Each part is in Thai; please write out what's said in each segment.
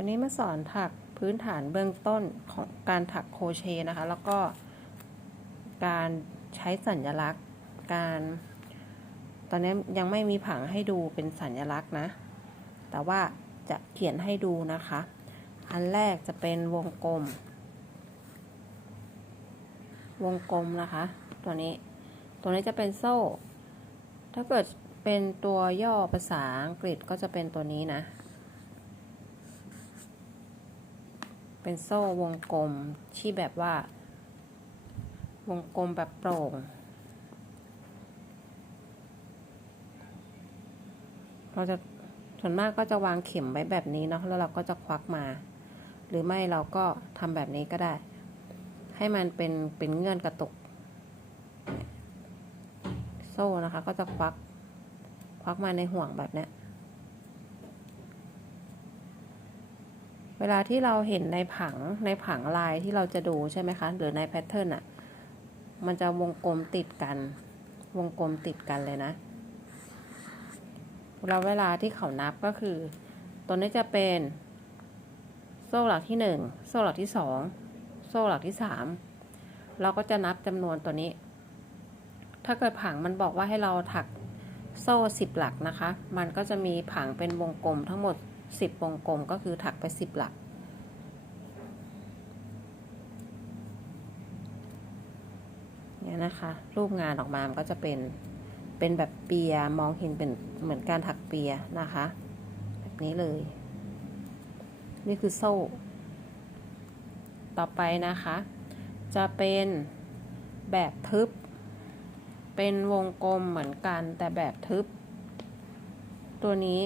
วันนี้มาสอนถักพื้นฐานเบื้องต้นของการถักโคเชนะคะ แล้วก็การใช้สัญลักษณ์ การ ตอนนี้ยังไม่มีผังให้ดูเป็นสัญลักษณ์นะ แต่ว่าจะเขียนให้ดูนะคะ อันแรกจะเป็นวงกลม วงกลมนะคะ ตัวนี้ ตัวนี้จะเป็นโซ่ ถ้าเกิดเป็นตัวย่อภาษาอังกฤษก็จะเป็นตัวนี้นะ เป็นโซ่วงกลมที่แบบว่า วงกลมแบบโปร่ง เราจะส่วนมากก็จะวางเข็มไว้แบบนี้เนาะแล้วเราก็จะควักมา หรือไม่เราก็ทำแบบนี้ก็ได้ ให้มันเป็นเป็นเงื่อนกระตุก โซ่นะคะ ก็จะควัก ควักมาในห่วงแบบเนี้ เวลาที่เราเห็นในผังในผังลายที่เราจะดูใช่ไหมคะ หรือในแพทเทิร์นอะ มันจะวงกลมติดกัน วงกลมติดกันเลยนะเราเวลาที่เขานับก็คือ ตัวนี้จะเป็นโซ่หลักที่หนึ่งโซ่หลักที่สองโซ่หลักที่สามเราก็จะนับจำนวนตัวนี้ ถ้าเกิดผังมันบอกว่าให้เราถัก โซ่สิบหลักนะคะ มันก็จะมีผังเป็นวงกลมทั้งหมดสิบวงกลมก็คือถักไปสิบหลัก เนี่ยนะคะ รูปงานออกมา มันก็จะเป็น เป็นแบบเปีย มองเห็นเป็นเหมือนการถักเปียนะคะ แบบนี้เลย นี่คือโซ่ ต่อไปนะคะ จะเป็นแบบทึบ เป็นวงกลมเหมือนกันแต่แบบทึบ ตัวนี้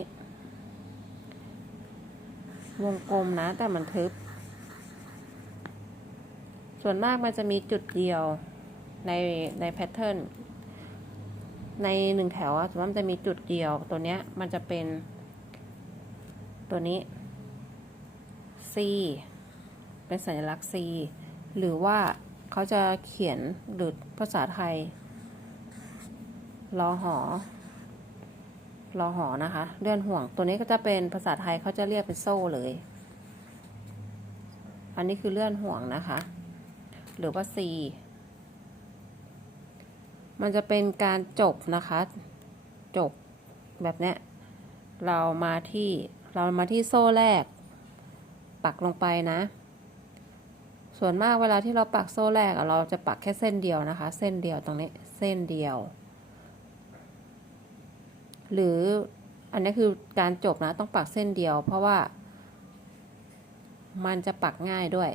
วงกลมนะแต่มันทึบ ส่วนมากมันจะมีจุดเดียวในในแพทเทิร์นในหนึ่งแถวส่วนมากมันจะมีจุดเดียว ตัวเนี้ยมันจะเป็น ตัวนี้ C เป็นสัญลักษณ์ C หรือว่าเขาจะเขียนหรือภาษาไทย รอหอรอหอนะคะ เลื่อนห่วง ตัวนี้ก็จะเป็นภาษาไทยเขาจะเรียกเป็นโซ่เลย อันนี้คือเลื่อนห่วงนะคะ หรือว่า C มันจะเป็นการจบนะคะ จบแบบเนี้ย เรามาที่เรามาที่โซ่แรก ปักลงไปนะ ส่วนมากเวลาที่เราปักโซ่แรกเราจะปักแค่เส้นเดียวนะคะ เส้นเดียวตรงนี้ เส้นเดียว หรืออันนี้คือการจบนะต้องปักเส้นเดียว เพราะว่า มันจะปักง่ายด้วย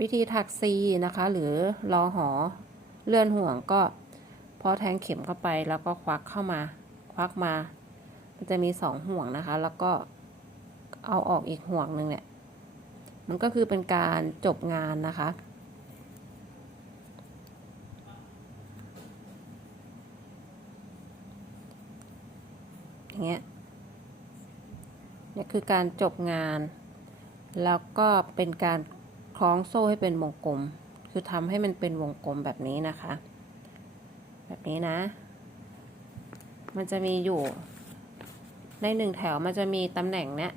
วิธีถักซีนะคะ หรือรอหอเลื่อนห่วงก็พอแทงเข็มเข้าไปแล้วก็ควักเข้ามา ควักมา มันจะมีสองห่วงนะคะ แล้วก็เอาออกอีกห่วงหนึ่งเนี่ย มันก็คือเป็นการจบงานนะคะ อย่าง เงี้ยเนี่ยคือการจบงาน แล้วก็เป็นการคล้องโซ่ให้เป็นวงกลม คือทำให้มันเป็นวงกลมแบบนี้นะคะ แบบนี้นะ มันจะมีอยู่ ในหนึ่งแถวมันจะมีตำแหน่งเนี้ย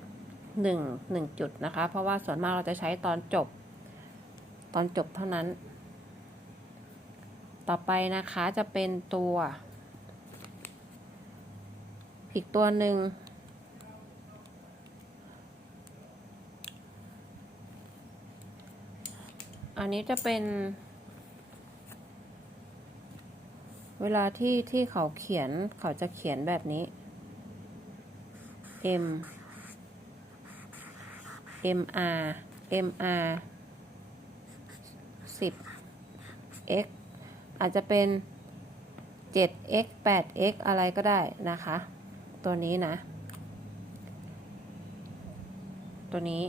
หนึ่งหนึ่งจุดนะคะ เพราะว่าส่วนมากเราจะใช้ตอนจบ ตอนจบเท่านั้น ต่อไปนะคะจะเป็นตัว อีกตัวหนึ่ง อันนี้จะเป็น เวลาที่ที่เขาเขียนเขาจะเขียนแบบนี้ M M R M R 10 x อาจจะเป็น 7x 8x อะไรก็ได้นะคะ ตัวนี้นะ ตัวนี้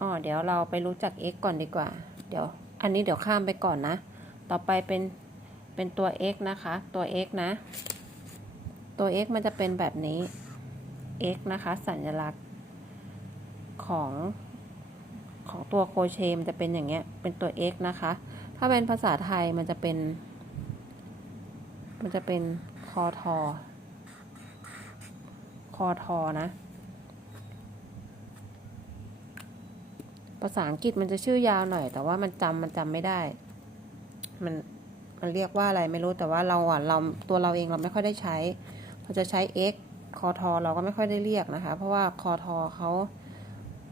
อ๋อเดี๋ยวเราไปรู้จัก x ก่อนดีกว่า เดี๋ยว อันนี้เดี๋ยวข้ามไปก่อนนะ ต่อไปเป็นเป็นตัว x นะคะ ตัว x นะ ตัว x มันจะเป็นแบบนี้ x นะคะ สัญลักษณ์ของของตัวโคเชมจะเป็นอย่างเงี้ย เป็นตัว x นะคะ ถ้าเป็นภาษาไทยมันจะเป็น มันจะเป็นคอทอ คอทอนะ ภาษาอังกฤษมันจะชื่อยาวหน่อย แต่ว่ามันจำมันจำไม่ได้ มันมันเรียกว่าอะไรไม่รู้แต่ว่าเราอะเราตัวเราเองเราไม่ค่อยได้ใช้เราจะใช้ x คอทอเราก็ไม่ค่อยได้เรียกนะคะ เพราะว่าคอทอเขา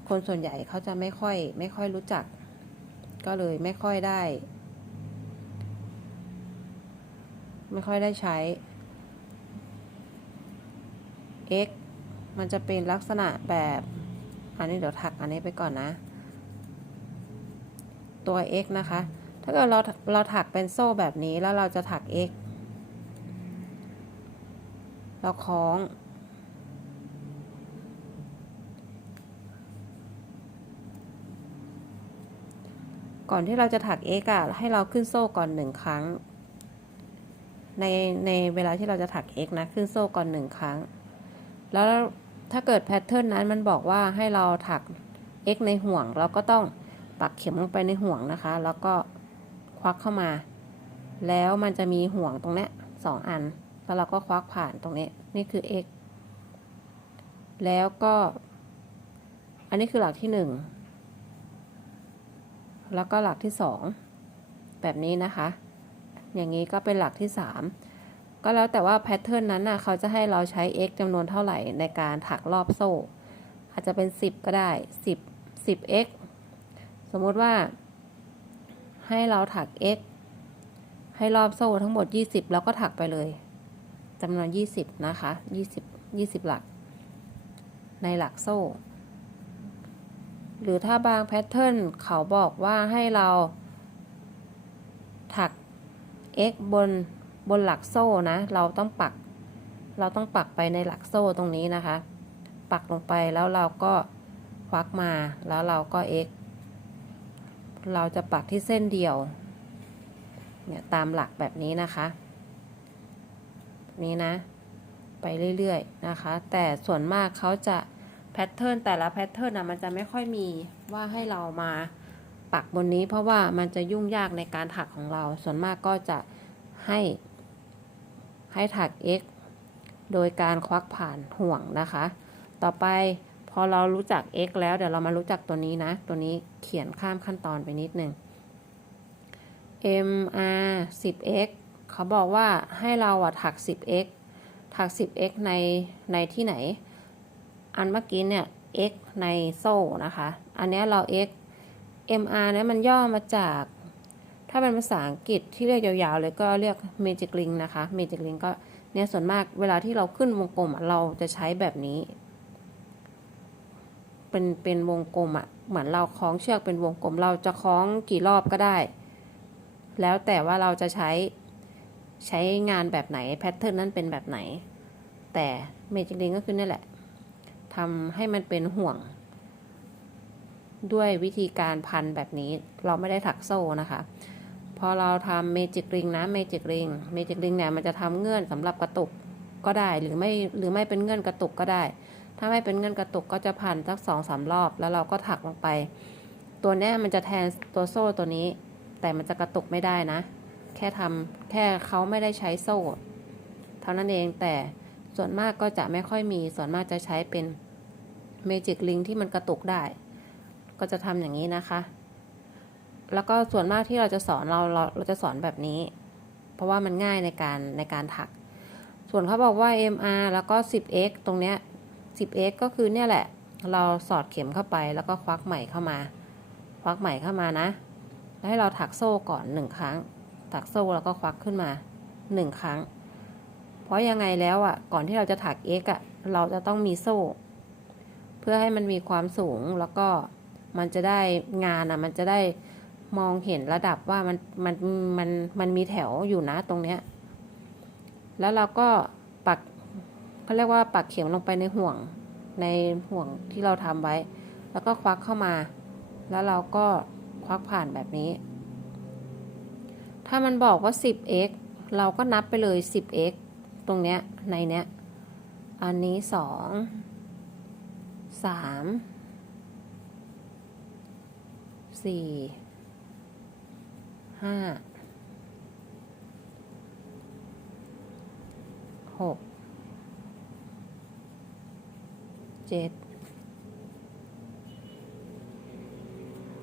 คนส่วนใหญ่เขาจะไม่ค่อย ไม่ค่อยรู้จัก ก็เลยไม่ค่อยได้ ไม่ค่อยได้ใช้ x มันจะเป็นลักษณะแบบ อันนี้เดี๋ยวถักอันนี้ไปก่อนนะ ตัว x นะคะ ถ้าเกิดเราเราถักเป็นโซ่แบบนี้แล้วเราจะถัก x เราคล้อง ก่อนที่เราจะถัก x อะให้เราขึ้นโซ่ก่อนหนึ่งครั้ง ในในเวลาที่เราจะถัก x นะ ขึ้นโซ่ก่อนหนึ่งครั้ง แล้ว ถ้าเกิดแพทเทิร์นนั้นมันบอกว่าให้เราถัก x ในห่วง เราก็ต้องปักเข็มลงไปในห่วงนะคะ แล้วก็ควักเข้ามา แล้วมันจะมีห่วงตรงนี้สองอัน แล้วเราก็ควักผ่านตรงนี้ นี่คือ x แล้วก็ อันนี้คือหลักที่หนึ่ง แล้วก็หลักที่สอง แบบนี้นะคะ อย่างนี้ก็เป็นหลักที่สาม ก็แล้วแต่ว่าแพทเทิร์นนั้นน่ะเขาจะให้เราใช้ x จำนวนเท่าไหร่ในการถักรอบโซ่ อาจจะเป็น 10 ก็ได้ 10 10x สมมติว่า ให้เราถัก x ให้รอบโซ่ทั้งหมด 20 แล้วก็ถักไปเลยจำนวน 20 นะคะ 20 20 หลัก ในหลักโซ่ หรือถ้าบางแพทเทิร์นเขาบอกว่าให้เราถัก x บน บนหลักโซ่นะ เราต้องปัก เราต้องปักไปในหลักโซ่ตรงนี้นะคะ ปักลงไปแล้วเราก็ควักมาแล้วเราก็ x เราจะปักที่เส้นเดียว เนี่ยตามหลักแบบนี้นะคะ นี้นะ ไปเรื่อยๆนะคะ แต่ส่วนมากเขาจะแพทเทิร์นแต่ละแพทเทิร์นนะมันจะไม่ค่อยมีว่าให้เรามาปักบนนี้เพราะว่ามันจะยุ่งยากในการถักของเรา ส่วนมากก็จะให้ ให้ถัก x โดยการควักผ่านห่วงนะคะ ต่อไปพอเรารู้จัก x แล้วเดี๋ยวเรามารู้จักตัวนี้นะ ตัวนี้เขียนข้ามขั้นตอนไปนิดนึง mr 10x เขาบอกว่าให้เราอะถัก 10x ถัก 10x ในในที่ไหน อันเมื่อกี้เนี่ย x ในโซ่นะคะ อันนี้เรา x mr เนี่ยมันย่อมาจาก ถ้าเป็นภาษาอังกฤษที่เรียกยาวๆเลยก็เรียก magic ring นะคะ magic ring ก็เนี่ยส่วนมากเวลาที่เราขึ้นวงกลมเราจะใช้แบบนี้ เป็นเป็นวงกลมอะ่ะเหมือนเราคล้องเชือกเป็นวงกลม เราจะคล้องกี่รอบก็ได้ แล้วแต่ว่าเราจะใช้ใช้งานแบบไหนแพทเทิร์นนั้นเป็นแบบไหน แต่เมจิกลิงก็คือนี่แหละทำให้มันเป็นห่วง ด้วยวิธีการพันแบบนี้เราไม่ได้ถักโซ่นะคะ พอเราทำเมจิกริงนะเมจิกริงเมจิกริงเนี่ยมันจะทำเงื่อนสำหรับกระตุกก็ได้หรือไม่หรือไม่เป็นเงื่อนกระตุกก็ได้ ถ้าไม่เป็นเงื่อนกระตุกก็จะพันสักสองสามรอบ แล้วเราก็ถักลงไป ตัวเนี้ยมันจะแทนตัวโซ่ตัวนี้ แต่มันจะกระตุกไม่ได้นะ แค่ทำแค่เขาไม่ได้ใช้โซ่ เท่านั้นเองแต่ส่วนมากก็จะไม่ค่อยมีส่วนมากจะใช้เป็นเมจิกลิงที่มันกระตุกได้ ก็จะทำอย่างนี้นะคะ แล้วก็ส่วนมากที่เราจะสอนเราเราเราจะสอนแบบนี้ เพราะว่ามันง่ายในการในการถัก ส่วนเขาบอกว่า MR แล้วก็ 10x ตรงเนี้ย 10x ก็คือเนี่ยแหละ เราสอดเข็มเข้าไปแล้วก็ควักใหม่เข้ามา ควักใหม่เข้ามานะ แล้วให้เราถักโซ่ก่อนหนึ่งครั้ง ถักโซ่แล้วก็ควักขึ้นมาหนึ่งครั้ง เพราะยังไงแล้วอะ ก่อนที่เราจะถัก x อะ เราจะต้องมีโซ่ เพื่อให้มันมีความสูงแล้วก็มันจะได้งานอะ มันจะได้ มองเห็นระดับว่ามันมันมันมันมีแถวอยู่นะตรงเนี้ย แล้วเราก็ปักเขาเรียกว่าปักเข็มลงไปในห่วงในห่วงที่เราทำไว้ แล้วก็ควักเข้ามา แล้วเราก็ควักผ่านแบบนี้ ถ้ามันบอกว่า 10x เราก็นับไปเลย 10x ตรงเนี้ยในเนี้ย อันนี้ 2 3 4 5 6 7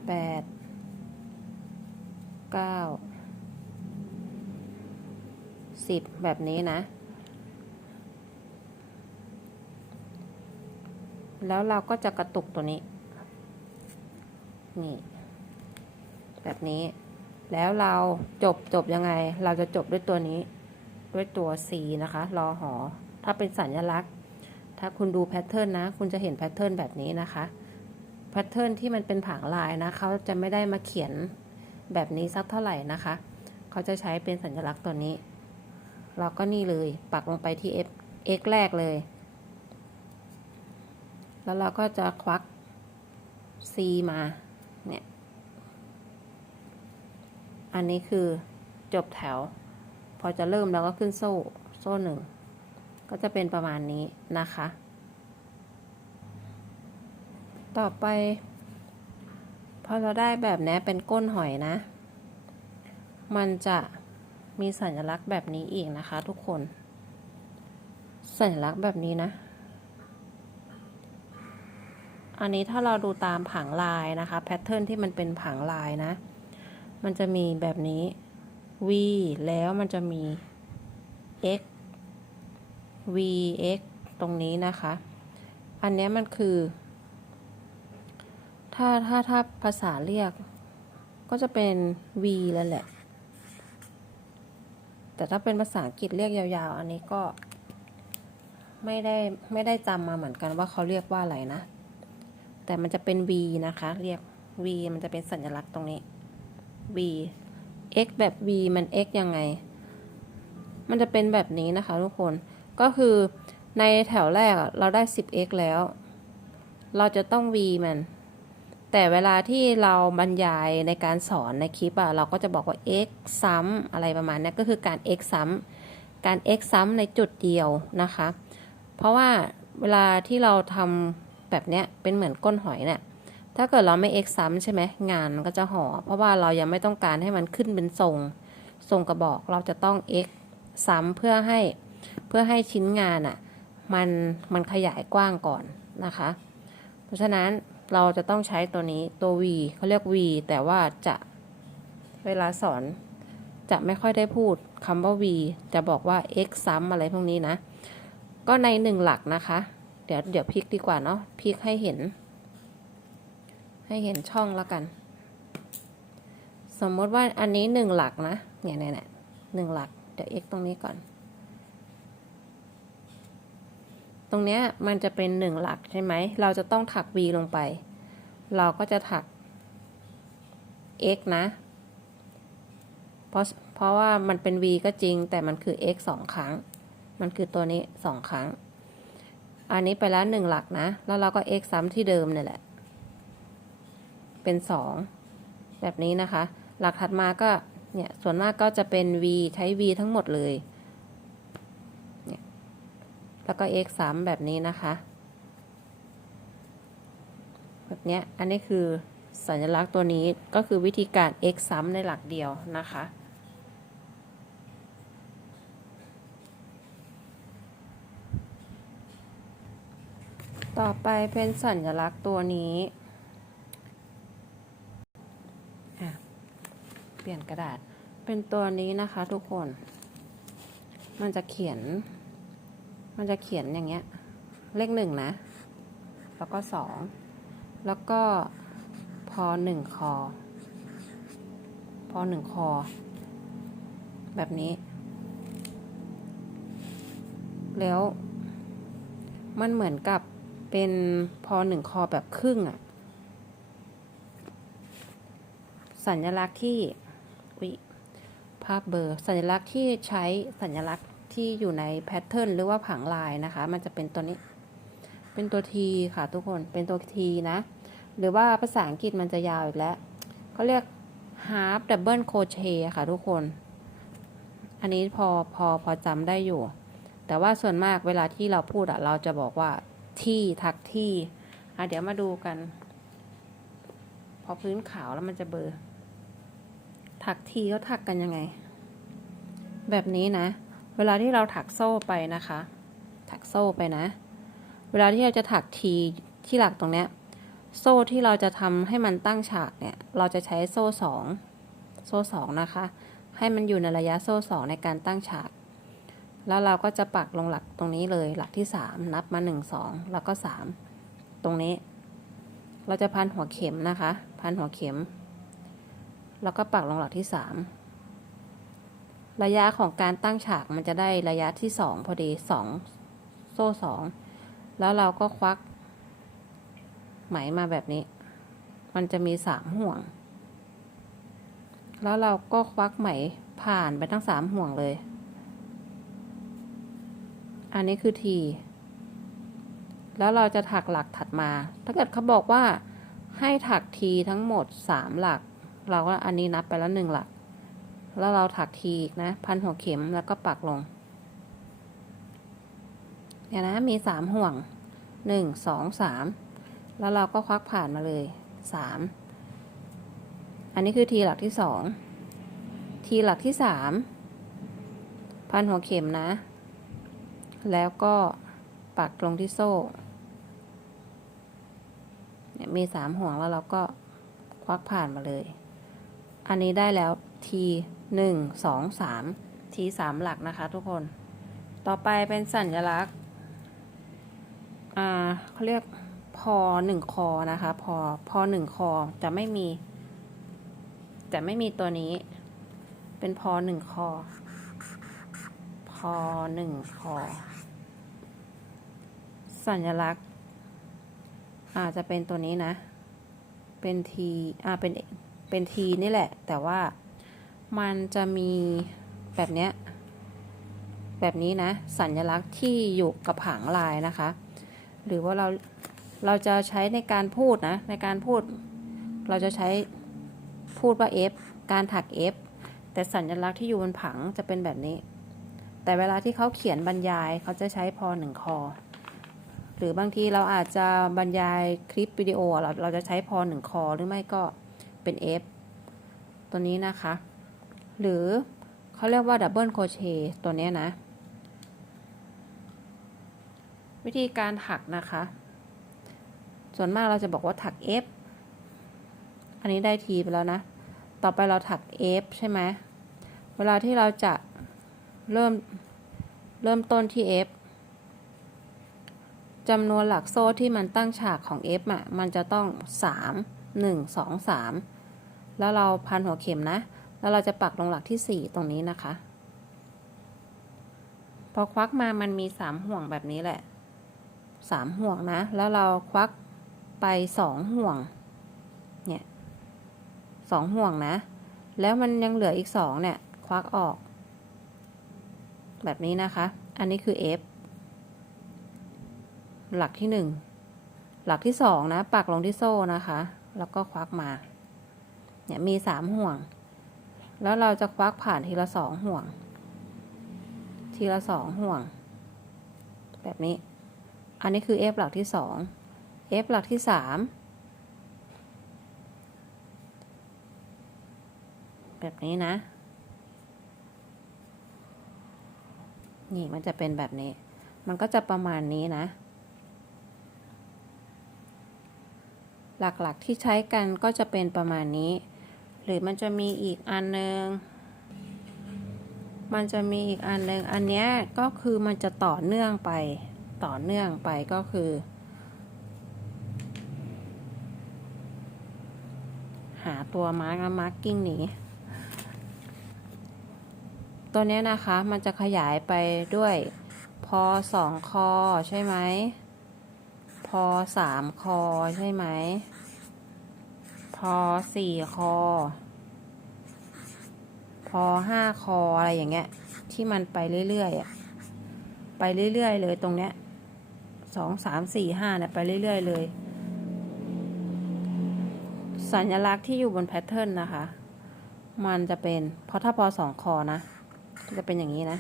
แปดเก้าสิบแบบนี้นะ แล้วเราก็จะกระตุกตัวนี้ นี่ แบบนี้ แล้วเราจบจบยังไง เราจะจบด้วยตัวนี้ ด้วยตัว C นะคะ รอหอ ถ้าเป็นสัญลักษณ์ ถ้าคุณดูแพทเทิร์นนะ คุณจะเห็นแพทเทิร์นแบบนี้นะคะ แพทเทิร์นที่มันเป็นผางลายนะ เขาจะไม่ได้มาเขียนแบบนี้สักเท่าไหร่นะคะ เขาจะใช้เป็นสัญลักษณ์ตัวนี้ เราก็นี่เลย ปักลงไปที่ F x แรกเลย แล้วเราก็จะควัก C มา เนี่ย อันนี้คือจบแถว พอจะเริ่มเราก็ขึ้นโซ่โซ่หนึ่งก็จะเป็นประมาณนี้นะคะ ต่อไป พอเราได้แบบนี้เป็นก้นหอยนะ มันจะมีสัญลักษณ์แบบนี้อีกนะคะทุกคน สัญลักษณ์แบบนี้นะ อันนี้ถ้าเราดูตามผังลายนะคะ แพทเทิร์นที่มันเป็นผังลายนะ มันจะมีแบบนี้ v แล้วมันจะมี x v x ตรงนี้นะคะ อันนี้มันคือ ถ้าถ้าถ้าภาษาเรียก ก็จะเป็น v แล้วแหละ แต่ถ้าเป็นภาษาอังกฤษเรียกยาวๆ อันนี้ก็ไม่ได้ไม่ได้จำมาเหมือนกันว่าเขาเรียกว่าอะไรนะ แต่มันจะเป็น v นะคะ เรียก v มันจะเป็นสัญลักษณ์ตรงนี้ v x แบบ v มัน x ยังไง มันจะเป็นแบบนี้นะคะทุกคน ก็คือในแถวแรกเราได้ 10x แล้ว เราจะต้อง v มัน แต่เวลาที่เราบรรยายในการสอนในคลิปอะเราก็จะบอกว่า x ซ้ำอะไรประมาณนี้ก็คือการ x ซ้ำการ x ซ้ำในจุดเดียวนะคะ เพราะว่าเวลาที่เราทำแบบเนี้ยเป็นเหมือนก้นหอยเนี่ย ถ้าเกิดเราไม่ x ซ้ำใช่ไหมงานมันก็จะห่อ เพราะว่าเรายังไม่ต้องการให้มันขึ้นเป็นทรงทรงกระบอกเราจะต้อง x ซ้ำเพื่อให้เพื่อให้ชิ้นงานอะ่ะมันมันขยายกว้างก่อนนะคะ เพราะฉะนั้นเราจะต้องใช้ตัวนี้ตัว v เขาเรียก v แต่ว่าจะเวลาสอนจะไม่ค่อยได้พูดคำว่า v จะบอกว่า x ซ้ำอะไรพวกนี้นะ ก็ในหนึ่งหลักนะคะ เดี๋ยวเดี๋ยวพลิกดีกว่าเนาะพลิกให้เห็น ให้เห็นช่องแล้วกัน สมมติว่าอันนี้หนึ่งหลักนะ เนี่ยเนี่ยเนี่ยหนึ่งหลัก เดี๋ยว x ตรงนี้ก่อน ตรงเนี้ยมันจะเป็นหนึ่งหลักใช่ไหม เราจะต้องถัก v ลงไป เราก็จะถัก x นะ เพราะเพราะว่ามันเป็น v ก็จริง แต่มันคือ x สองครั้ง มันคือตัวนี้สองครั้ง อันนี้ไปแล้วหนึ่งหลักนะ แล้วเราก็ x ซ้ำที่เดิมเนี่ยแหละ เป็นสองแบบนี้นะคะ หลักถัดมาก็เนี่ยส่วนมากก็จะเป็น v ใช้ v ทั้งหมดเลยเนี่ยแล้วก็ x ซ้ำแบบนี้นะคะ แบบเนี้ยอันนี้คือสัญลักษณ์ตัวนี้ก็คือวิธีการ x ซ้ำในหลักเดียวนะคะต่อไปเป็นสัญลักษณ์ตัวนี้ อะ เปลี่ยนกระดาษ เป็นตัวนี้นะคะทุกคน มันจะเขียน มันจะเขียนอย่างเงี้ย เลขหนึ่งนะ แล้วก็สอง แล้วก็พอหนึ่งคอ พอหนึ่งคอ แบบนี้ แล้วมันเหมือนกับเป็นพอหนึ่งคอแบบครึ่งอะสัญลักษณ์ที่ ภาพเบอร์ สัญลักษณ์ที่ใช้สัญลักษณ์ที่อยู่ในแพทเทิร์นหรือว่าผังลายนะคะ มันจะเป็นตัวนี้ เป็นตัวทีค่ะทุกคนเป็นตัวทีนะ หรือว่าภาษาอังกฤษมันจะยาวอีกแล้วเขาเรียก half double crochet ค่ะทุกคน อันนี้พอพอพอจำได้อยู่ แต่ว่าส่วนมากเวลาที่เราพูดอะเราจะบอกว่าที่ทักที่อะเดี๋ยวมาดูกัน พอพื้นขาวแล้วมันจะเบอร์ ถักทีเขาถักกันยังไง แบบนี้นะ เวลาที่เราถักโซ่ไปนะคะ ถักโซ่ไปนะ เวลาที่เราจะถักทีที่หลักตรงเนี้ย โซ่ที่เราจะทำให้มันตั้งฉากเนี่ย เราจะใช้โซ่สองโซ่สองนะคะ ให้มันอยู่ในระยะโซ่สองในการตั้งฉาก แล้วเราก็จะปักลงหลักตรงนี้เลย หลักที่สามนับมาหนึ่งสองแล้วก็สามตรงนี้ เราจะพันหัวเข็มนะคะ พันหัวเข็ม แล้วก็ปักลงหลักที่สามระยะของการตั้งฉากมันจะได้ระยะที่สองพอดีสองโซ่สองแล้วเราก็ควัก ไหมมาแบบนี้ มันจะมีสามห่วง แล้วเราก็ควักไหมผ่านไปทั้งสามห่วงเลย อันนี้คือทีแล้วเราจะถักหลักถัดมา ถ้าเกิดเขาบอกว่าให้ถักทีทั้งหมดสามหลัก เราก็อันนี้นับไปแล้วหนึ่งหลัก แล้วเราถักทีอีกนะ พันหัวเข็มแล้วก็ปักลง เนี่ยนะ มีสามห่วงหนึ่งสองสาม แล้วเราก็ควักผ่านมาเลยสาม อันนี้คือทีหลักที่สอง ทีหลักที่สาม พันหัวเข็มนะ แล้วก็ปักลงที่โซ่ เนี่ยมีสามห่วงแล้วเราก็ควักผ่านมาเลย อันนี้ได้แล้วทีหนึ่งสองสามทีสามหลักนะคะทุกคน ต่อไปเป็นสัญลักษณ์อ่าเขาเรียกพอหนึ่งคอนะคะพอพอหนึ่งคอจะไม่มี จะไม่มีตัวนี้ เป็นพอหนึ่งคอ พอหนึ่งคอ สัญลักษณ์อาจจะเป็นตัวนี้นะ เป็นทีอ่าเป็น เป็นทีนี่แหละ แต่ว่ามันจะมีแบบเนี้ยแบบนี้นะ สัญลักษณ์ที่อยู่กับผางลายนะคะ หรือว่าเราเราจะใช้ในการพูดนะ ในการพูด เราจะใช้พูดว่า F การถัก F แต่สัญลักษณ์ที่อยู่บนผังจะเป็นแบบนี้ แต่เวลาที่เขาเขียนบรรยายเขาจะใช้พอหนึ่งคอ หรือบางทีเราอาจจะบรรยายคลิปวิดีโอเราเราจะใช้พอหนึ่งคอหรือไม่ก็ เป็น F ตัวนี้นะคะ หรือเขาเรียกว่าดับเบิลโคเชตัวนี้นะ วิธีการถักนะคะ ส่วนมากเราจะบอกว่าถัก F อันนี้ได้ทีไปแล้วนะ ต่อไปเราถัก F ใช่ไหมเวลาที่เราจะเริ่มเริ่มต้นที่ F จำนวนหลักโซ่ที่มันตั้งฉากของ F อะ มันจะต้อง 3 1 2 3 แล้วเราพันหัวเข็มนะ แล้วเราจะปักลงหลักที่ 4 ตรงนี้นะคะ พอควักมามันมี 3 ห่วงแบบนี้แหละสามห่วงนะ แล้วเราควักไปสองห่วง เนี่ยสองห่วงนะ แล้วมันยังเหลืออีกสองเนี่ย ควักออก แบบนี้นะคะ อันนี้คือ F หลักที่หนึ่งหลักที่สองนะ ปักลงที่โซ่นะคะ แล้วก็ควักมา เนี่ยมีสามห่วง แล้วเราจะควักผ่านทีละสองห่วง ทีละสองห่วง แบบนี้ อันนี้คือ f หลักที่สอง f หลักที่สามแบบนี้นะ นี่มันจะเป็นแบบนี้ มันก็จะประมาณนี้นะ หลักๆที่ใช้กันก็จะเป็นประมาณนี้ หรือมันจะมีอีกอันนึง มันจะมีอีกอันนึง อันเนี้ยก็คือมันจะต่อเนื่องไป ต่อเนื่องไปก็คือ หาตัวมาร์กมาร์กกิ้งนี้ตัวนี้นะคะ มันจะขยายไปด้วยพอสองคอใช่ไหมพอสามคอใช่ไหม พอสี่คอ พอห้าคออะไรอย่างเงี้ย ที่มันไปเรื่อยๆอะไปเรื่อยๆเลยตรงเนี้ยสองสามสี่ห้าเนี่ยไปเรื่อยๆเลย สัญลักษณ์ที่อยู่บนแพทเทิร์นนะคะ มันจะเป็นเพราะถ้าพอสองคอนะจะเป็นอย่างนี้นะ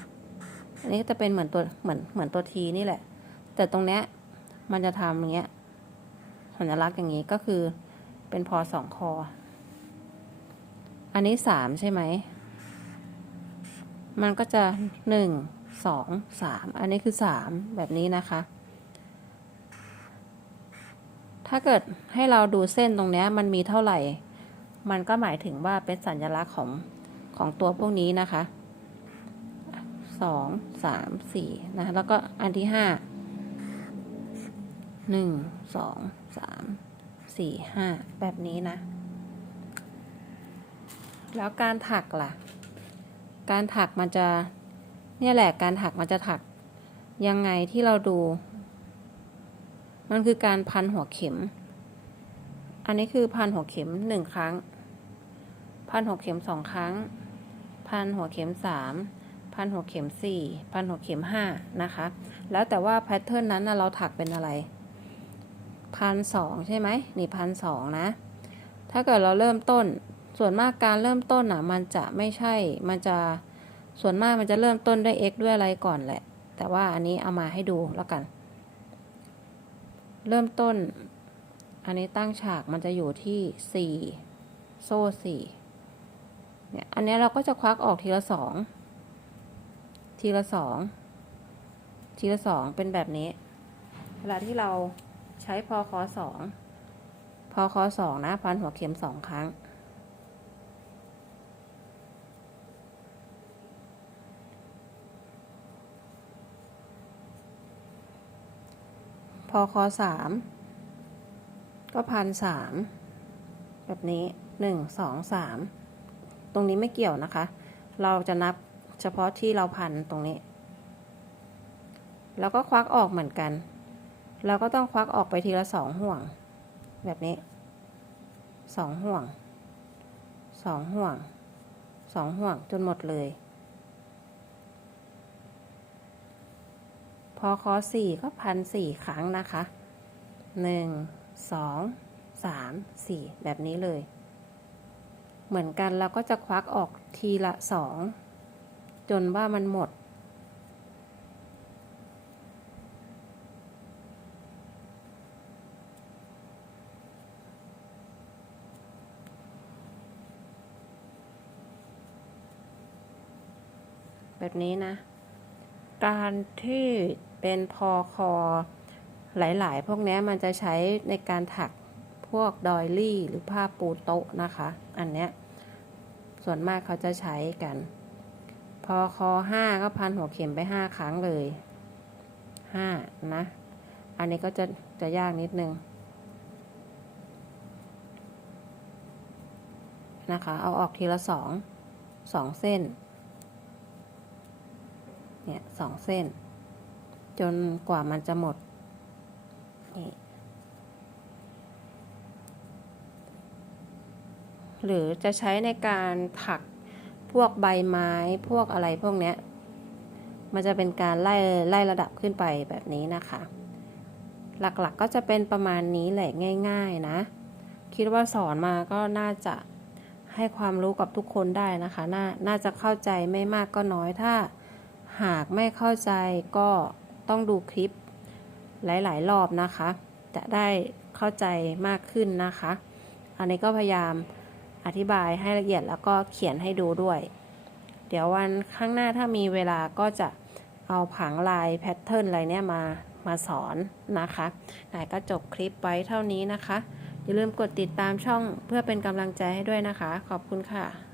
อันนี้ก็จะเป็นเหมือนตัวเหมือนเหมือนตัวทีนี่แหละ แต่ตรงเนี้ยมันจะทำอย่างเงี้ยสัญลักษณ์อย่างนี้ก็คือ เป็นพอสองคอ อันนี้สามใช่ไหม มันก็จะหนึ่งสองสามอันนี้คือสามแบบนี้นะคะ ถ้าเกิดให้เราดูเส้นตรงนี้มันมีเท่าไหร่ มันก็หมายถึงว่าเป็นสัญลักษณ์ของของตัวพวกนี้นะคะสองสามสี่นะ แล้วก็อันที่ห้าหนึ่งสองสาม สี่ห้าแบบนี้นะ แล้วการถักล่ะ การถักมันจะเนี่ยแหละการถักมันจะถักยังไงที่เราดู มันคือการพันหัวเข็ม อันนี้คือพันหัวเข็มหนึ่งครั้ง พันหัวเข็มสองครั้ง พันหัวเข็มสามพันหัวเข็มสี่พันหัวเข็มห้านะคะ แล้วแต่ว่าแพทเทิร์นนั้นเราถักเป็นอะไร พันสองใช่ไหมนี่พันสองนะ ถ้าเกิดเราเริ่มต้น ส่วนมากการเริ่มต้นอะ มันจะไม่ใช่ มันจะ ส่วนมากมันจะเริ่มต้นด้วย x ด้วยอะไรก่อนแหละ แต่ว่าอันนี้เอามาให้ดูแล้วกัน เริ่มต้น อันนี้ตั้งฉากมันจะอยู่ที่สี่โซ่สี่เนี่ย อันนี้เราก็จะควักออกทีละสองทีละสองทีละสองเป็นแบบนี้ เวลาที่เรา ใช้พอคอสองพอคอสองนะพันหัวเข็มสองครั้ง พอคอสามก็พันสามแบบนี้หนึ่งสองสามตรงนี้ไม่เกี่ยวนะคะ เราจะนับเฉพาะที่เราพันตรงนี้ แล้วก็ควักออกเหมือนกัน เราก็ต้องควักออกไปทีละสองห่วง แบบนี้สองห่วงสองห่วงสองห่วงจนหมดเลย พอคอสี่ก็พันสี่ครั้งนะคะหนึ่งสองสามสี่แบบนี้เลย เหมือนกันเราก็จะควักออกทีละสองจนว่ามันหมด แบบนี้นะ การที่เป็นพอคอหลาย ๆ พวกนี้มันจะใช้ในการถักพวกดอยลี่หรือผ้าปูโต๊ะนะคะ อันเนี้ย ส่วนมากเขาจะใช้กัน พอคอห้าก็พันหัวเข็มไปห้าครั้งเลยห้านะ อันนี้ก็จะจะยากนิดนึงนะคะ เอาออกทีละสองสองเส้น เนี่ยสองเส้น จนกว่ามันจะหมดนี่หรือจะใช้ในการถักพวกใบไม้พวกอะไรพวกเนี้ย มันจะเป็นการไล่ไล่ระดับขึ้นไปแบบนี้นะคะ หลักๆกก็จะเป็นประมาณนี้แหละง่าย ๆนะ คิดว่าสอนมาก็น่าจะให้ความรู้กับทุกคนได้นะคะ น่าน่าจะเข้าใจไม่มากก็น้อยถ้า หากไม่เข้าใจก็ต้องดูคลิปหลาย ๆ รอบนะคะ จะได้เข้าใจมากขึ้นนะคะ อันนี้ก็พยายามอธิบายให้ละเอียดแล้วก็เขียนให้ดูด้วย เดี๋ยววันข้างหน้าถ้ามีเวลาก็จะเอาผังลายแพทเทิร์นอะไรเนี่ยมามาสอนนะคะไหนก็จบคลิปไว้เท่านี้นะคะ อย่าลืมกดติดตามช่องเพื่อเป็นกำลังใจให้ด้วยนะคะ ขอบคุณค่ะ